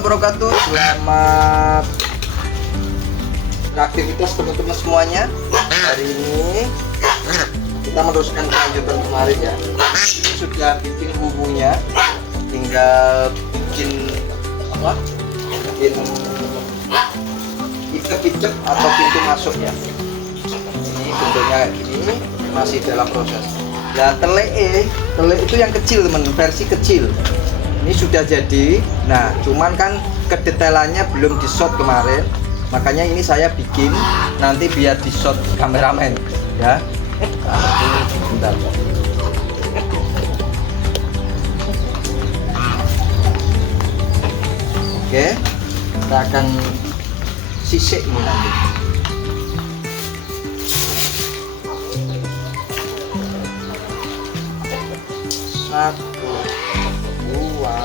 wabarakatuh. Selamat beraktivitas teman-teman semuanya. Hari ini kita meneruskan kelanjutan kemarin ya. Ini sudah bikin bumbunya, tinggal bikin apa? Bikin icep-icep atau pintu masuk ya. Ini bentuknya kayak gini, masih dalam proses. Nah, tele itu yang kecil teman, versi kecil. Ini sudah jadi. Nah, cuman kan kedetailannya belum di shot kemarin, makanya ini saya bikin nanti biar di shot kameramen ya. Nah, bentar. Oke, kita akan sisik ini nanti. Satu, dua,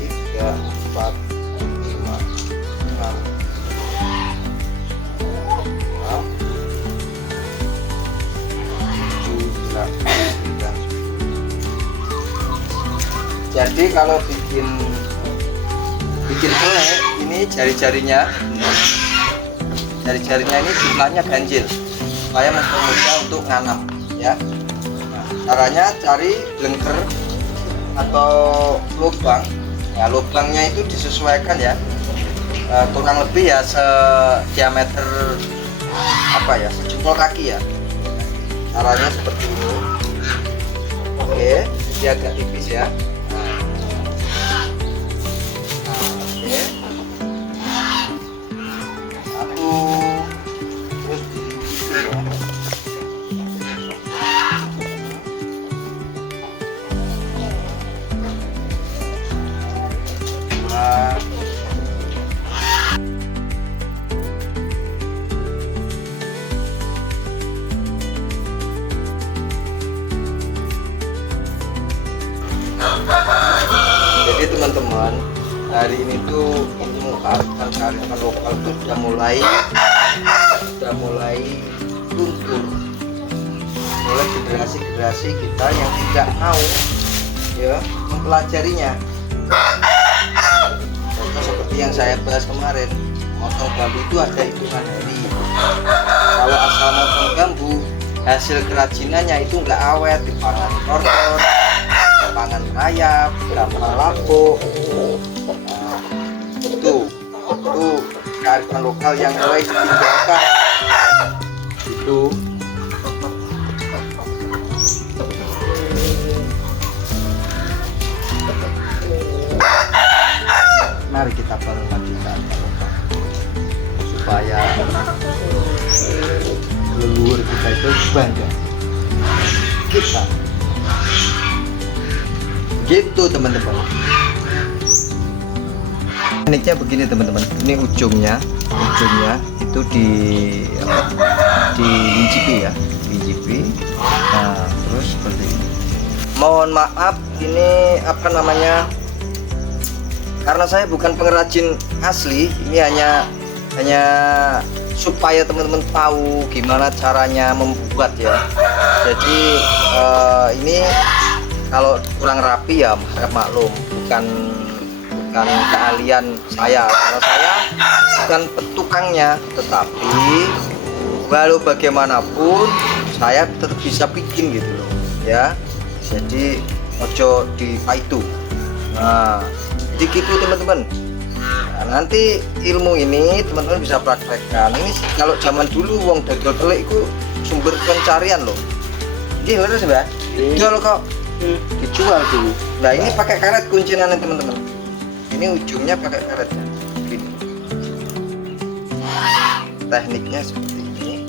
tiga, empat, lima, enam, tujuh, delapan, sembilan. Jadi kalau bikin tele ini jari-jarinya ini jumlahnya ganjil supaya mempermudah untuk nganam ya. Caranya cari blengker atau lubang ya, lubangnya itu disesuaikan ya, kurang lebih ya diameter apa ya, sejempol kaki ya. Caranya seperti ini. Oke, jadi agak tipis ya. Oke, satu, terus ya. Jadi teman-teman, hari ini tuh ilmu kearifan lokal itu sudah mulai luntur, mulai generasi kita yang tidak mau ya mempelajarinya. Contoh seperti yang saya bahas kemarin, motong bambu itu ada hitungan hari. Kalau asal motong bambu, hasil kerajinannya itu nggak awet, dipangan kotor, pangan rayap, gampang lapuk. Nah, itu kearifan lokal yang mulai ditinggalkan. Itu mari kita bangun lagi kearifan lokal supaya leluhur kita itu bangga kita. Gitu teman-teman. Tekniknya begini teman-teman. Ini ujungnya itu diincipi ya, diincipi. Nah, terus seperti ini. Mohon maaf, ini apa namanya? Karena saya bukan pengrajin asli, ini hanya supaya teman-teman tahu gimana caranya membuat ya. Jadi ini kalau kurang rapi ya maklum, bukan keahlian saya, karena saya bukan tukangnya, tetapi walau bagaimanapun saya tetap bisa bikin gitu loh ya. Jadi ojo di paitu. Nah, jadi gitu teman-teman. Nah, nanti ilmu ini teman-teman bisa praktekkan. Ini kalau zaman dulu wong dodol telik itu sumber pencarian loh. Ini harus ya, jual kok dijual dulu. Nah, ini pakai karet kunciannya teman-teman. Ini ujungnya pakai karet ya. Gini. Tekniknya seperti ini.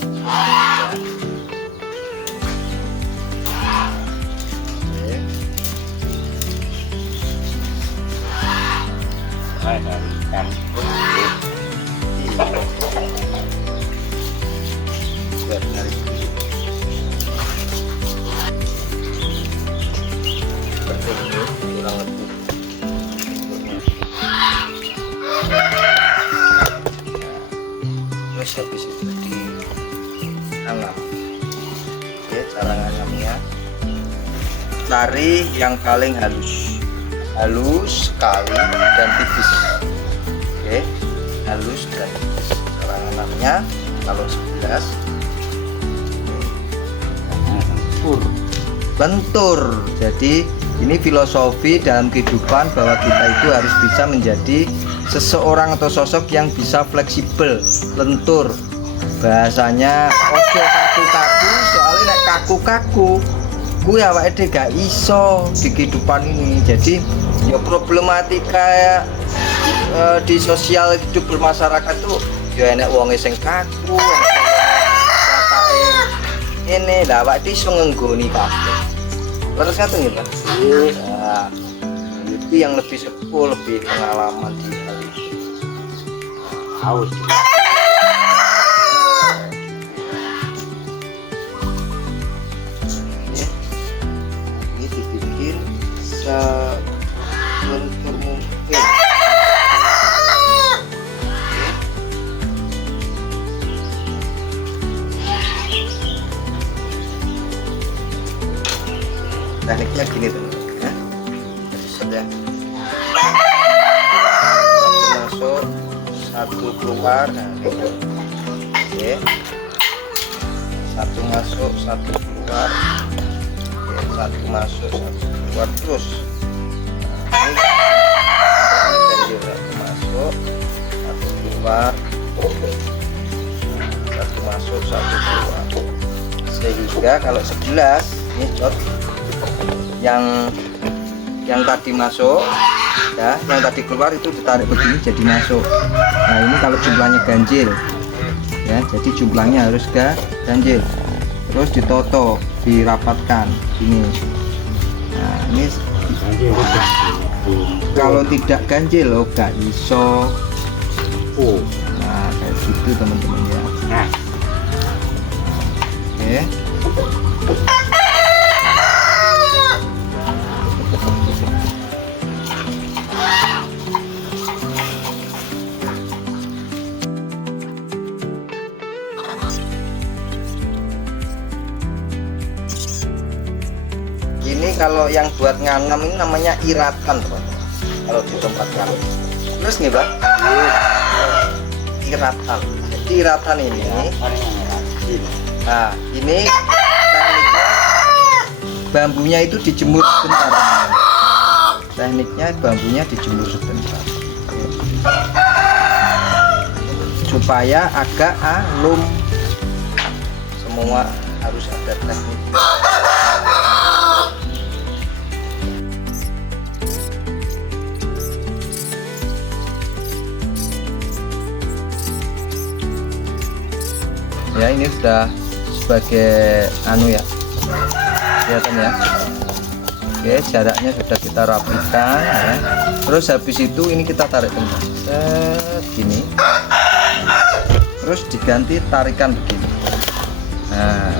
Ya. Buat narik seperti ini kurang lebih. Terus habis itu dianam. Oke, cara nganamnya cari yang paling halus sekali dan tipis. lentur. Jadi ini filosofi dalam kehidupan bahwa kita itu harus bisa menjadi seseorang atau sosok yang bisa fleksibel, lentur. Bahasanya ojo kaku-kaku, soalnya nek kaku-kaku gue awake dhewe gak iso di kehidupan ini. Jadi ya problematika di sosial hidup bermasyarakat tuh ya enek wong sing kaku, ini lah awake dhewe iso ngenggoni kabeh. Terus ngaten nggih, Pak. Nah, itu yang lebih sepuh, lebih pengalaman di hal itu. Haus. Ini dibikin selentur mungkin. Tekniknya gini teman-teman ya. Set ya. Satu masuk, satu keluar. Nah, gitu. Oke. Satu masuk, satu keluar. Oke, satu masuk, satu keluar terus. Nah, ini satu masuk, satu keluar. Satu masuk, satu keluar. Sehingga kalau 11 ini jod yang tadi masuk ya, yang tadi keluar itu ditarik begini jadi masuk. Nah ini kalau jumlahnya ganjil ya, jadi jumlahnya harus ganjil, terus ditoto, dirapatkan ini. Nah ini kalau tidak ganjil oh gak iso. Nah kayak gitu teman-teman ya. Oke. Ini kalau yang buat nganam ini namanya iratan, teman. Kalau di tempat kami. Terus nih, Pak. Iratan. Jadi iratan ini. Nah, ini tekniknya bambunya itu dijemur sebentar. Tekniknya bambunya dijemur sebentar. Supaya agak halum. Semua harus ada teknik. Ya ini sudah sebagai anu ya, kelihatan ya. Oke, jaraknya sudah kita rapikan ya. Terus habis itu ini kita tarik teman, gini, terus diganti tarikan begini. Nah,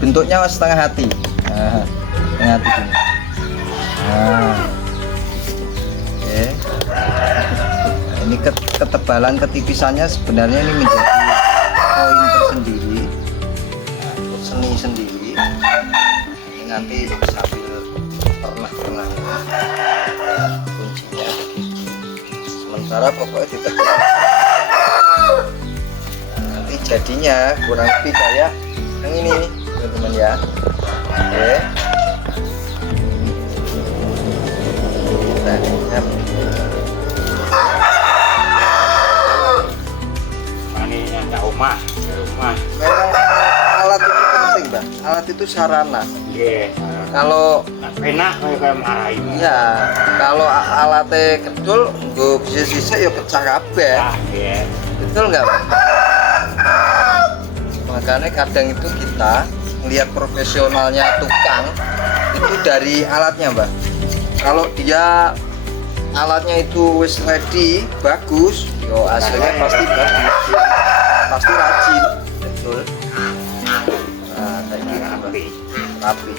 bentuknya setengah hati. Nah, setengah hati gini. Nah, oke. Ini ketebalan ketipisannya sebenarnya ini menjadi poin tersendiri, seni sendiri. Ini nanti sambil pernah kuncinya. Sementara pokoknya ditekan. Nanti jadinya kurang lebih kayak yang ini, teman-teman ya. Oke. Tekniknya rumah. memang alat itu penting, Mbak. Alat itu sarana. Kalau enak kayak marahin. ya, kalau alatnya kecil, gue bisa sisa ya pecah kabeh. Betul nggak, Mbak? Makanya kadang itu kita melihat profesionalnya tukang itu dari alatnya, Mbak. Kalau dia alatnya itu wis ready, bagus, yo hasilnya pasti bagus. Pasti rajin, betul. Nah, kayak gitu, rapi.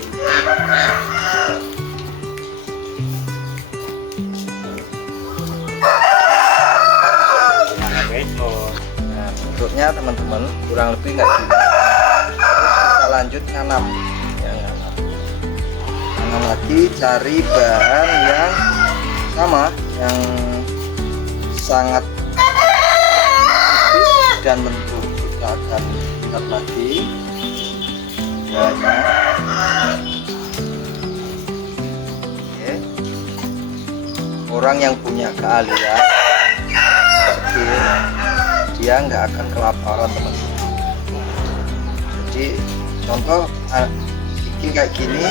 Nah, bentuknya teman-teman kurang lebih nggak gini. Terus kita lanjut nganam, ya nganam. Nganam lagi, cari bahan yang sama, yang sangat dan lentur. Kita akan lihat lagi kerjanya. Oke. Orang yang punya keahlian, skill, dia nggak akan kelaparan teman-teman. Jadi contoh bikin kayak gini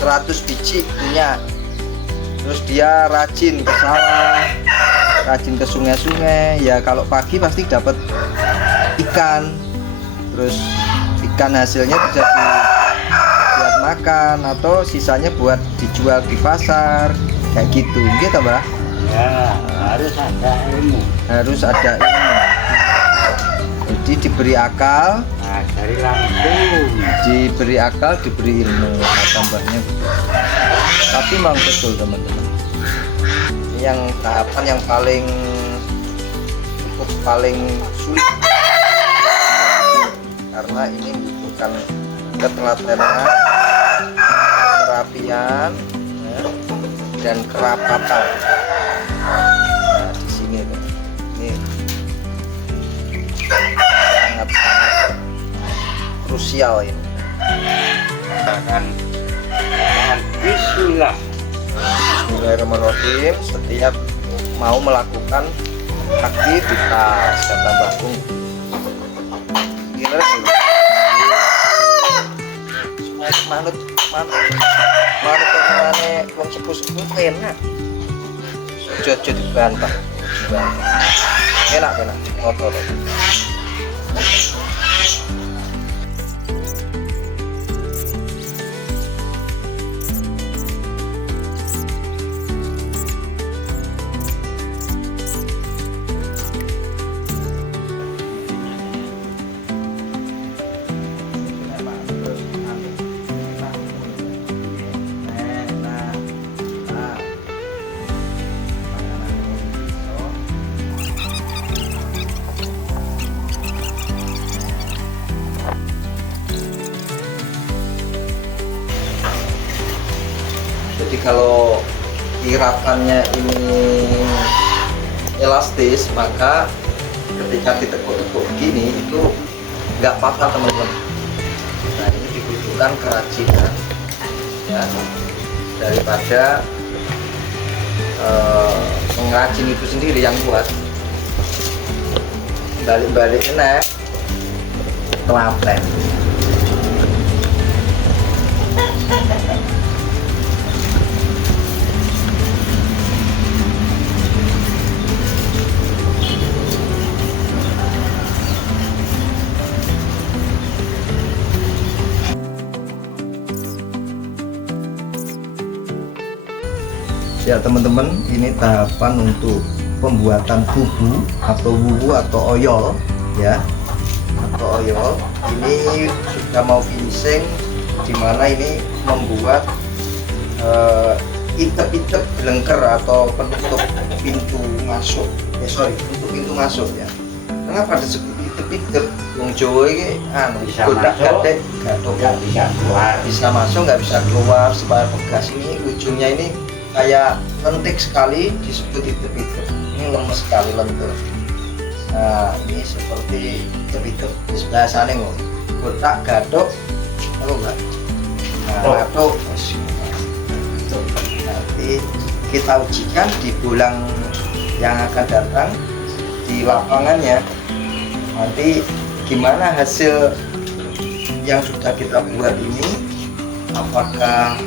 100 biji punya, terus dia rajin ke sawah, rajin ke sungai-sungai, ya kalau pagi pasti dapat ikan, terus ikan hasilnya bisa buat makan atau sisanya buat dijual di pasar kayak gitu gitu Mbak. Ya, harus ada ilmu. Harus ada ilmu, jadi diberi akal, Nah, dari langsung. diberi akal, diberi ilmu, tambahnya gitu. Tapi memang betul teman-teman, ini yang tahapan yang paling sulit karena ini membutuhkan ketelatenan, kerapian, ya, dan kerapatan. Nah, di sini tuh, ini sangat krusial ini. Dengan bismillah. Bismillahirrahmanirrahim. Setiap mau melakukan aktivitas kata Mbah Kung. Gila sih. Manut kemana wong sepuh-sepuh enak. Ojo dibantah. Enak motor. Jadi kalau iratannya ini elastis, maka ketika ditekuk-tekuk begini itu nggak patah teman-teman. Nah ini dibutuhkan kerajinan, ya, daripada mengrajin itu sendiri yang kuat. Balik-balik kena telaten. Ya teman-teman, ini tahapan untuk pembuatan bubu atau wuwu atau oyol, ya, atau oyol. Ini sudah mau finishing, dimana ini membuat itep-itep belengker atau penutup pintu masuk. Penutup pintu masuk ya. Kenapa disebut itep-itep? Wong Jawa ini Bisa masuk, nggak bisa keluar. Bisa masuk nggak bisa keluar, supaya pegas ini ujungnya ini kayak lentik sekali, disebut itep-itep. Ini lemes sekali, lentur. Nah ini seperti itep-itep di sebelah sana nih, kotak gadok apa enggak? Nah gadok nanti kita ujikan di bulan yang akan datang di lapangannya, nanti gimana hasil yang sudah kita buat ini, apakah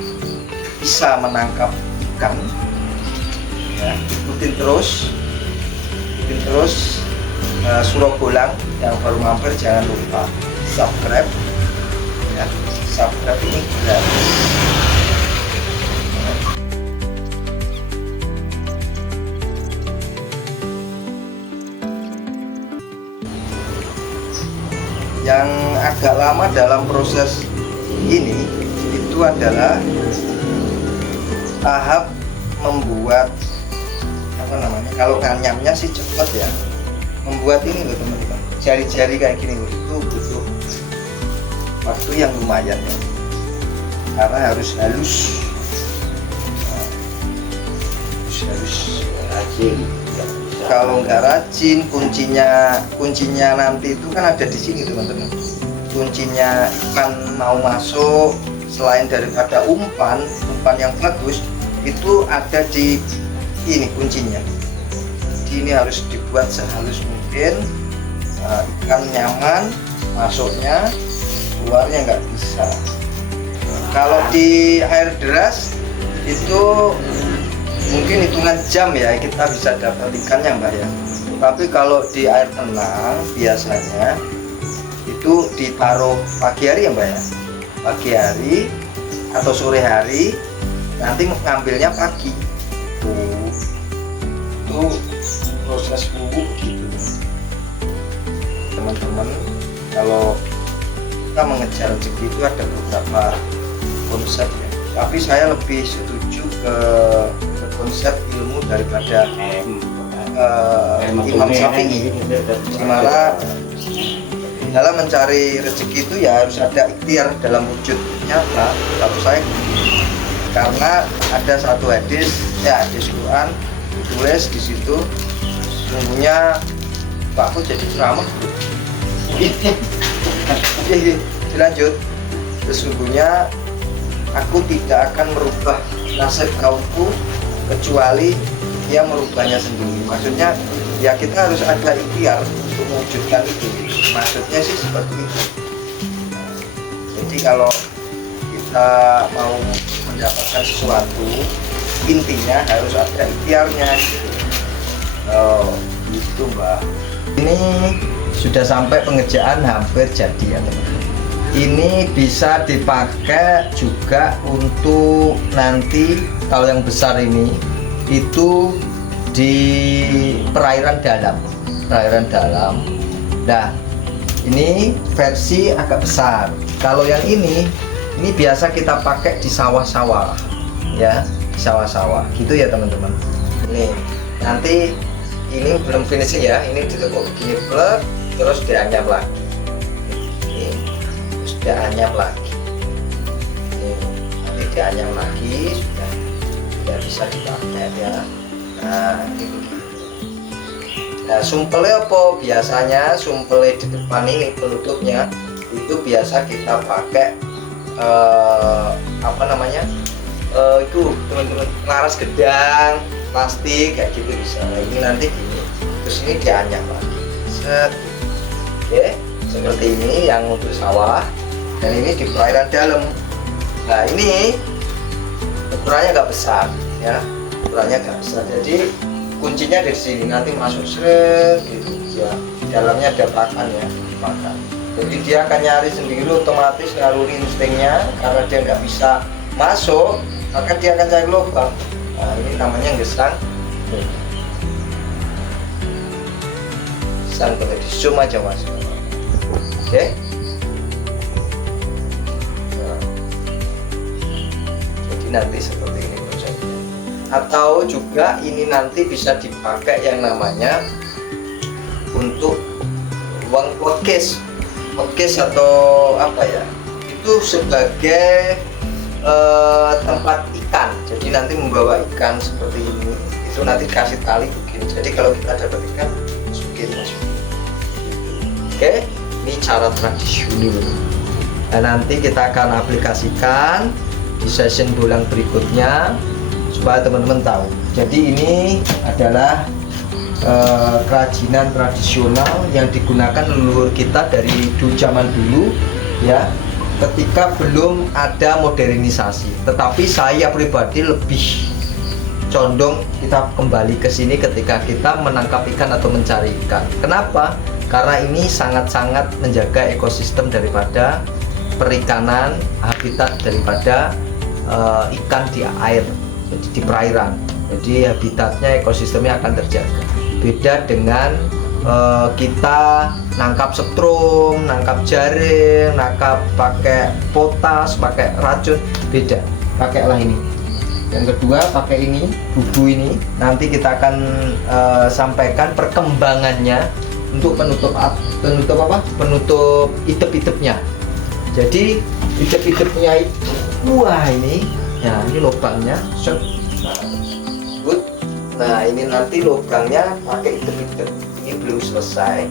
bisa menangkap ikan. Ya, ikutin terus Surobolang yang baru mampir jangan lupa subscribe, ya, subscribe ini gratis. Yang agak lama dalam proses ini itu adalah tahap membuat apa namanya, kalau nganyamnya sih cepet ya, membuat ini loh teman-teman, jari-jari kayak gini loh, itu butuh waktu yang lumayan ya, karena harus halus, Rajin. kalau nggak rajin kuncinya nanti itu kan ada di sini teman-teman, kuncinya ikan mau masuk, selain daripada umpan yang bagus, itu ada di ini kuncinya. Jadi ini harus dibuat sehalus mungkin, ikan nyaman masuknya, keluarnya nggak bisa. Kalau di air deras itu mungkin hitungan jam ya kita bisa dapat ikannya Mbak ya. Tapi kalau di air tenang biasanya itu ditaruh pagi hari ya Mbak ya, pagi hari atau sore hari, nanti ngambilnya pagi. Itu proses bubuk gitu teman-teman. Kalau kita mengejar rezeki itu ada beberapa konsep ya, tapi saya lebih setuju ke konsep ilmu daripada Imam Syafi'i, di mana dalam mencari rezeki itu ya harus ada ikhtiar dalam wujud nyata. Kalau saya karena ada satu hadis ya, hadis Quran ditulis di situ, sesungguhnya Pak aku jadi ceramah. Dilanjut, sesungguhnya aku tidak akan merubah nasib kaumku kecuali dia merubahnya sendiri. Maksudnya ya kita harus ada ikhtiar untuk mewujudkan itu. Maksudnya sih seperti itu. Jadi kalau kita mau mendapatkan sesuatu, intinya harus ada ikhtiarnya gitu. Oh, gitu Mbak. Ini sudah sampai pengerjaan hampir jadi ya teman-teman. Ini bisa dipakai juga untuk nanti kalau yang besar ini itu di perairan dalam. Nah, ini versi agak besar. Kalau yang ini biasa kita pakai di sawah-sawah ya, di sawah-sawah gitu ya teman-teman. Ini nanti ini belum finishing ya, ini ditekuk begini plek, terus dianyam lagi. Ini terus dianyam lagi. Ini nanti dianyam lagi, sudah bisa dipakai ya. Nah, ini begitu. Nah, sumpelnya apa? Biasanya sumpelnya di depan ini penutupnya itu biasa kita pakai apa namanya? Itu teman-teman, laras gedang plastik kayak gitu bisa. Nah, ini nanti gini, terus ini dianyam lagi. Set. Oke, seperti ini yang untuk sawah, dan ini di perairan dalam. Nah, ini ukurannya nggak besar ya, ukurannya nggak besar. Jadi kuncinya dari sini, nanti masuk seret gitu ya. Di dalamnya ada pakan ya, pakan. Jadi dia akan nyari sendiri, otomatis ngaluri instingnya. Karena dia nggak bisa masuk, maka dia akan cari lubang. Nah, ini namanya gesang. Gesang, boleh di zoom aja mas. Oke. Nah, jadi nanti seperti ini prosesnya. Atau juga ini nanti bisa dipakai yang namanya untuk uang podcast atau apa ya, itu sebagai tempat ikan. Jadi nanti membawa ikan seperti ini, itu nanti kasih tali begini. Jadi kalau kita dapat ikan, masukin. Oke, ini cara tradisional. Dan nanti kita akan aplikasikan di session bulan berikutnya supaya teman-teman tahu. Jadi ini adalah kerajinan tradisional yang digunakan leluhur kita dari zaman dulu ya, ketika belum ada modernisasi. Tetapi saya pribadi lebih condong kita kembali ke sini ketika kita menangkap ikan atau mencari ikan. Kenapa? Karena ini sangat-sangat menjaga ekosistem daripada perikanan, habitat daripada ikan di air, jadi di perairan. Jadi habitatnya, ekosistemnya akan terjaga. Beda dengan kita nangkap setrum, nangkap jaring, nangkap pakai potas, pakai racun, beda. Pakailah ini. Yang kedua pakai ini, bubu ini. Nanti kita akan sampaikan perkembangannya untuk penutup apa? Penutup itep-itepnya. Jadi itep-itepnya itu, wah ini, ya ini lubangnya. Nah ini nanti lubangnya pakai itep-itep. Ini belum selesai.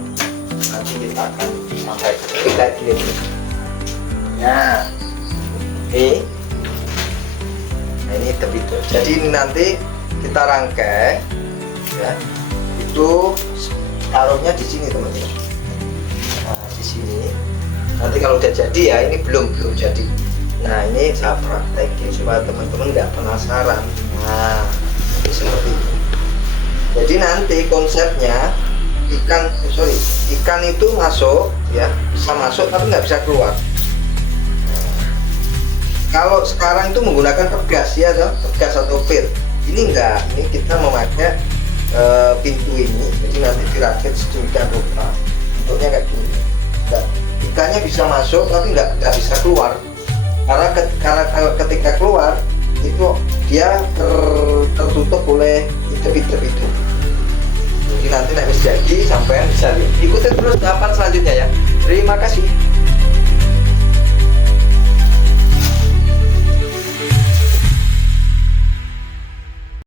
Nanti kita akan sampaikan ini kayak gini. Nah, ini, nah ini tepido. Jadi ini nanti kita rangkai, ya. Itu taruhnya di sini teman-teman. Nah, di sini. Nanti kalau udah jadi ya, ini belum jadi. Nah, ini saya praktekin supaya teman-teman nggak penasaran. Nah, ini seperti ini. Jadi nanti konsepnya ikan itu masuk, ya, bisa masuk tapi nggak bisa keluar. Kalau sekarang itu menggunakan tegas ya, tegas atau pit. Ini enggak, ini kita memakai pintu ini, jadi nanti dirakit sedemikian rupa, bentuknya kayak gini. Nah, ikannya bisa masuk tapi nggak bisa keluar, karena ketika keluar itu dia tertutup oleh hitep itu. Jadi nanti jadi sampai bisa lihat. Ikutin terus tahapan selanjutnya ya. Terima kasih.